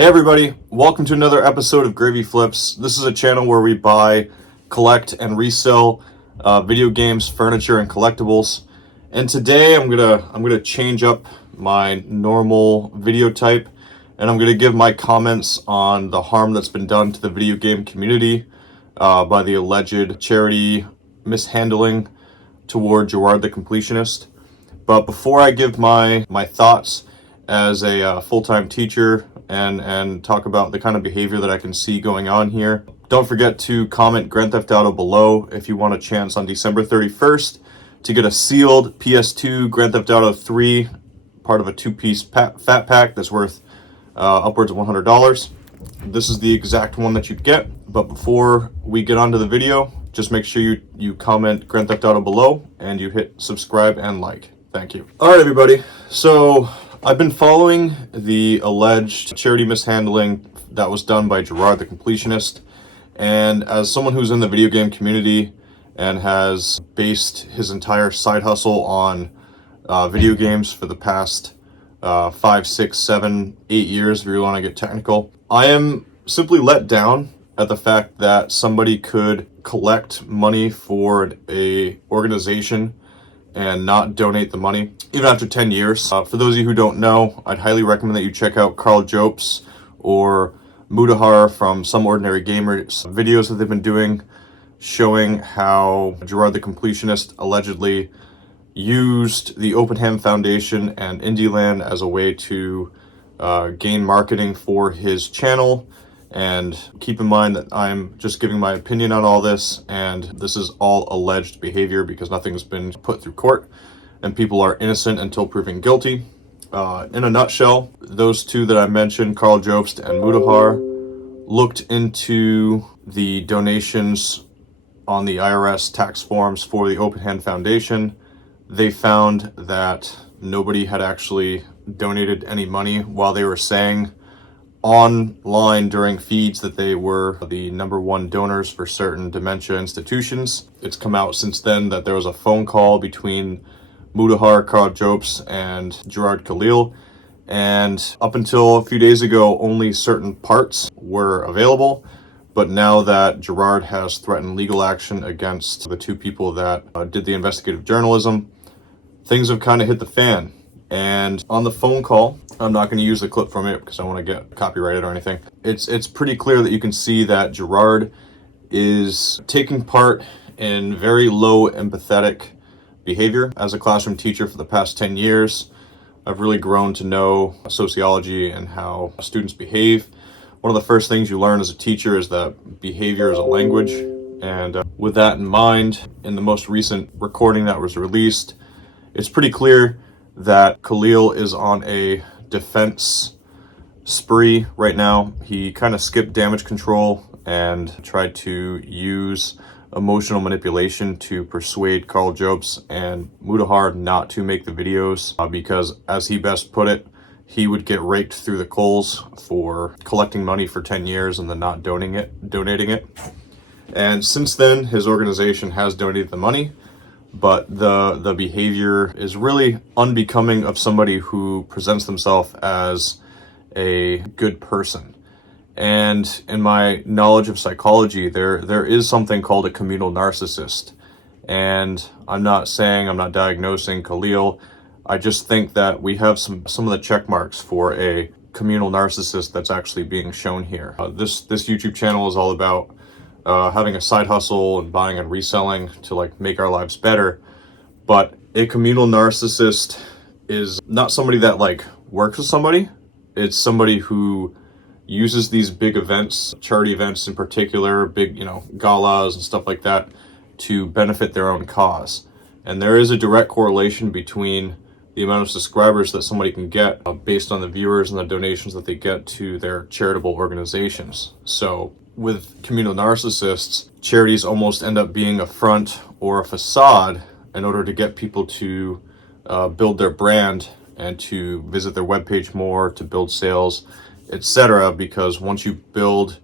Hey everybody, welcome to another episode of Gravy Flips. This is a channel where we buy, collect, and resell video games, furniture, and collectibles. And today I'm gonna change up my normal video type, and I'm gonna give my comments on the harm that's been done to the video game community by the alleged charity mishandling toward Jirard the Complationist. But before I give my thoughts as a full-time teacher and talk about the kind of behavior that I can see going on here, don't forget to comment Grand Theft Auto below if you want a chance on December 31st to get a sealed PS2 Grand Theft Auto 3, part of a two-piece fat pack that's worth upwards of $100. This is the exact one that you'd get. But before we get on to the video, just make sure you comment Grand Theft Auto below and you hit subscribe and like. Thank you. All right, everybody. So I've been following the alleged charity mishandling that was done by Jirard the Complationist, and as someone who's in the video game community and has based his entire side hustle on video games for the past 5, 6, 7, 8 years, if you want to get technical, I am simply let down at the fact that somebody could collect money for a organization and not donate the money, even after 10 years. For those of you who don't know, I'd highly recommend that you check out Karl Jobst or Mudahar from Some Ordinary Gamers videos that they've been doing, showing how Jirard the Completionist allegedly used the Open Hand Foundation and Indieland as a way to gain marketing for his channel. And keep in mind that I'm just giving my opinion on all this, and this is all alleged behavior because nothing's been put through court and people are innocent until proven guilty. In a nutshell, those two that I mentioned, Karl Jobst and Mudahar, looked into the donations on the IRS tax forms for the Open Hand Foundation. They found that nobody had actually donated any money, while they were saying online during feeds that they were the #1 donors for certain dementia institutions. It's come out since then that there was a phone call between Mudahar, Karl Jobst, and Gerard Khalil, and up until a few days ago only certain parts were available. But now that Gerard has threatened legal action against the two people that did the investigative journalism, things have kind of hit the fan. And on the phone call, I'm not going to use the clip from it because I don't want to get copyrighted or anything. It's pretty clear that you can see that Gerard is taking part in very low empathetic behavior. As a classroom teacher for the past 10 years, I've really grown to know sociology and how students behave. One of the first things you learn as a teacher is that behavior is a language. And with that in mind, in the most recent recording that was released, it's pretty clear that Khalil is on a defense spree right now. He kind of skipped damage control and tried to use emotional manipulation to persuade Karl Jobst and Mudahar not to make the videos because, as he best put it, he would get raked through the coals for collecting money for 10 years and then not donating it. And since then, his organization has donated the money, but the behavior is really unbecoming of somebody who presents themselves as a good person. And in my knowledge of psychology, there is something called a communal narcissist. And I'm not diagnosing Khalil. I just think that we have some of the check marks for a communal narcissist that's actually being shown here. This YouTube channel is all about having a side hustle and buying and reselling to make our lives better. But a communal narcissist is not somebody that works with somebody. It's somebody who uses these big events, charity events in particular, big, galas and stuff like that, to benefit their own cause. And there is a direct correlation between the amount of subscribers that somebody can get based on the viewers and the donations that they get to their charitable organizations. So with communal narcissists, charities almost end up being a front or a facade in order to get people to build their brand and to visit their webpage more, to build sales, etc. Because once you build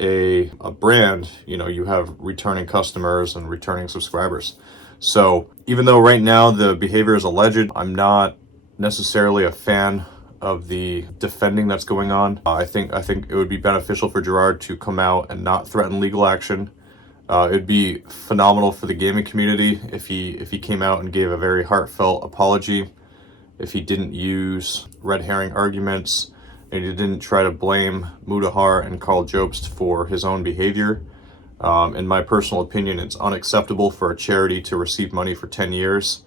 a brand, you have returning customers and returning subscribers. So even though right now the behavior is alleged, I'm not necessarily a fan of the defending that's going on. I think it would be beneficial for Gerard to come out and not threaten legal action. It'd be phenomenal for the gaming community if he came out and gave a very heartfelt apology, if he didn't use red herring arguments, and he didn't try to blame Mudahar and Karl Jobst for his own behavior. In my personal opinion, it's unacceptable for a charity to receive money for 10 years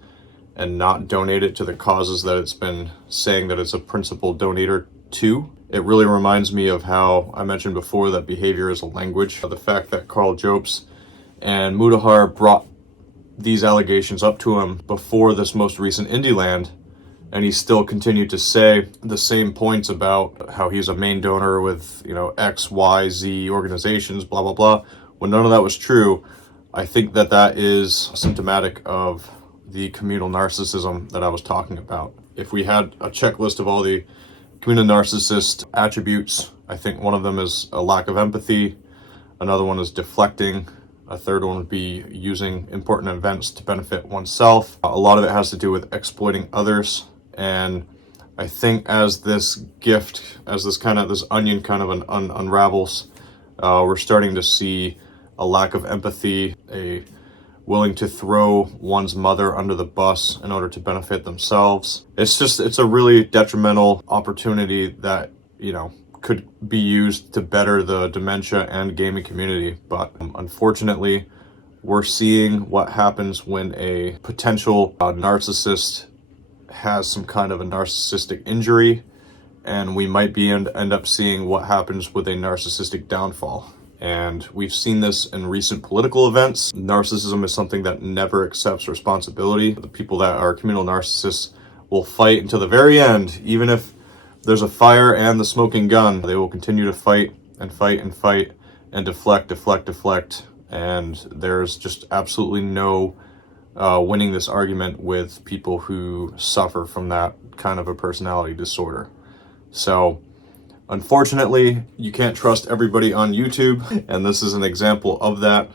and not donate it to the causes that it's been saying that it's a principal donator to. It really reminds me of how I mentioned before that behavior is a language. The fact that Karl Jobst and Mudahar brought these allegations up to him before this most recent Indie Land, and he still continued to say the same points about how he's a main donor with, X, Y, Z organizations, blah, blah, blah. When none of that was true, I think that is symptomatic of the communal narcissism that I was talking about. If we had a checklist of all the communal narcissist attributes, I think one of them is a lack of empathy, another one is deflecting, a third one would be using important events to benefit oneself. A lot of it has to do with exploiting others. And I think as this onion kind of unravels, we're starting to see a lack of empathy, a willing to throw one's mother under the bus in order to benefit themselves. It's a really detrimental opportunity that, could be used to better the dementia and gaming community. But unfortunately, we're seeing what happens when a potential narcissist has some kind of a narcissistic injury, and we might end up seeing what happens with a narcissistic downfall. And we've seen this in recent political events. Narcissism is something that never accepts responsibility. The people that are communal narcissists will fight until the very end. Even if there's a fire and the smoking gun, they will continue to fight and fight and fight and deflect. And there's just absolutely no winning this argument with people who suffer from that kind of a personality disorder. So unfortunately, you can't trust everybody on YouTube, and this is an example of that.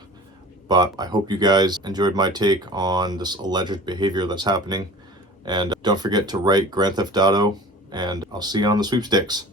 But I hope you guys enjoyed my take on this alleged behavior that's happening. And don't forget to write Grand Theft Auto, and I'll see you on the sweepstakes.